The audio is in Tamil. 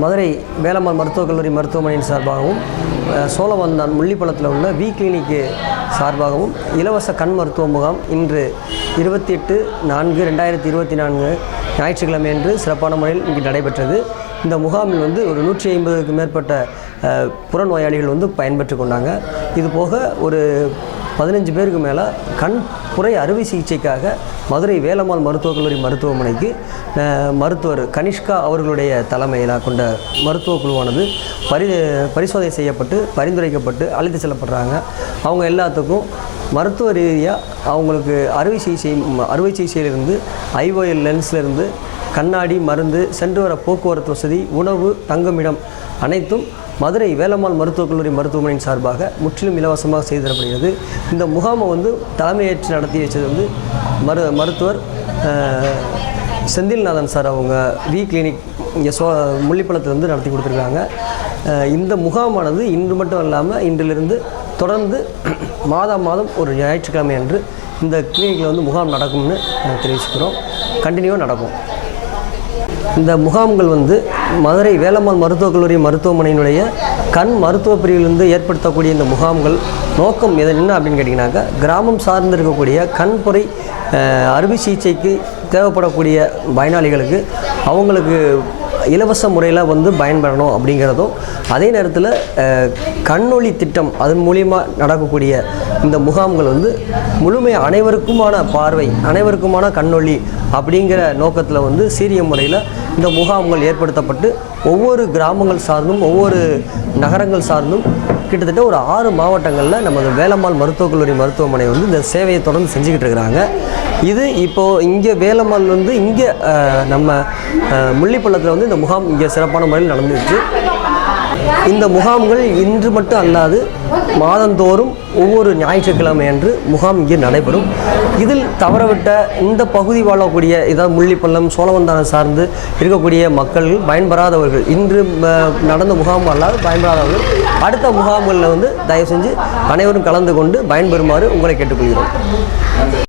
மதுரை வேலம்மாள் மருத்துவக் கல்லூரி மருத்துவமனையின் சார்பாகவும் சோழவந்தான் முள்ளிப்பள்ளத்தில் உள்ள வி கிளினிக்கு சார்பாகவும் இலவச கண் மருத்துவ முகாம் இன்று இருபத்தி எட்டு நான்கு ரெண்டாயிரத்தி இருபத்தி நான்கு ஞாயிற்றுக்கிழமை அன்று சிறப்பான முறையில் இங்கு நடைபெற்றது. இந்த முகாமில் வந்து ஒரு நூற்றி ஐம்பதுக்கு மேற்பட்ட புறநோயாளிகள் வந்து பயன்பெற்று கொண்டாங்க. இது போக ஒரு பதினஞ்சு பேருக்கு மேலே கண் புரை அறுவை சிகிச்சைக்காக மதுரை வேலம்மாள் மருத்துவக் கல்லூரி மருத்துவமனைக்கு மருத்துவர் கனிஷ்கா அவர்களுடைய தலைமையில் கொண்ட மருத்துவ குழுவானது பரி பரிசோதனை செய்யப்பட்டு பரிந்துரைக்கப்பட்டு அழைத்து செல்லப்படுறாங்க. அவங்க எல்லாத்துக்கும் மருத்துவ ரீதியாக அவங்களுக்கு அறுவை சிகிச்சை அறுவை சிகிச்சையிலிருந்து ஐஓஎல் லென்ஸ்லேருந்து கண்ணாடி மருந்து சென்று வர போக்குவரத்து வசதி உணவு தங்குமிடம் அனைத்தும் மதுரை வேலம்மாள் மருத்துவக் கல்லூரி மருத்துவமனையின் சார்பாக முற்றிலும் இலவசமாக செய்து தரப்படுகிறது. இந்த முகாமை வந்து தலைமையேற்று நடத்தி வச்சது வந்து மரு மருத்துவர் செந்தில்நாதன் சார் அவங்க வி கிளினிக் இங்கே சோ முள்ளிப்பள்ளத்துலேருந்து நடத்தி கொடுத்துருக்காங்க. இந்த முகாமானது இன்று மட்டும் இல்லாமல் இன்றிலிருந்து தொடர்ந்து மாதம் மாதம் ஒரு ஞாயிற்றுக்கிழமை அன்று இந்த கிளினிக்கில் வந்து முகாம் நடக்கும்னு நாங்கள் தெரிவிச்சுக்கிறோம். கண்டினியூவாக நடக்கும். இந்த முகாம்கள் வந்து மதுரை வேலம்மாள் மருத்துவக் கல்லூரி மருத்துவமனையினுடைய கண் மருத்துவ பிரிவிலிருந்து ஏற்படுத்தக்கூடிய இந்த முகாம்கள் நோக்கம் எது என்ன அப்படின்னு கேட்டிங்கனாக்கா கிராமம் சார்ந்து இருக்கக்கூடிய கண்புரை அறுவை சிகிச்சைக்கு தேவைப்படக்கூடிய பயனாளிகளுக்கு அவங்களுக்கு இலவச முறையில் வந்து பயன்பெறணும் அப்படிங்கிறதும் அதே நேரத்தில் கண்ணொளி திட்டம் அதன் மூலியமாக நடக்கக்கூடிய இந்த முகாம்கள் வந்து முழுமை அனைவருக்குமான பார்வை அனைவருக்குமான கண்ணொளி அப்படிங்கிற நோக்கத்தில் வந்து சீரிய முறையில் இந்த முகாம்கள் ஏற்படுத்தப்பட்டு ஒவ்வொரு கிராமங்கள் சார்ந்தும் ஒவ்வொரு நகரங்கள் சார்ந்தும் கிட்டத்தட்ட ஒரு ஆறு மாவட்டங்களில் நமது வேலம்மாள் மருத்துவக் கல்லூரி மருத்துவமனை வந்து இந்த சேவையை தொடர்ந்து செஞ்சுக்கிட்டு இருக்கிறாங்க. இது இப்போது இங்கே வேலம்மாள் வந்து இங்கே நம்ம முள்ளிப்பள்ளத்தில் வந்து இந்த முகாம் இங்கே சிறப்பான முறையில் நடந்துச்சு இந்த முகாம்கள் இன்று மட்டும் அல்லாது மாதந்தோறும் ஒவ்வொரு ஞாயிற்றுக்கிழமை அன்று முகாம் இங்கே நடைபெறும். இதில் தவறவிட்ட இந்த பகுதி வாழக்கூடிய இதாவது முள்ளிப்பள்ளம் சோழவந்தானம் சார்ந்து இருக்கக்கூடிய மக்கள் பயன்பெறாதவர்கள் இன்று நடந்த முகாம் அல்லாது பயன்பெறாதவர்கள் அடுத்த முகாம்களில் வந்து தயவு செஞ்சு அனைவரும் கலந்து கொண்டு பயன்பெறுமாறு உங்களை கேட்டுக்கொள்கிறோம்.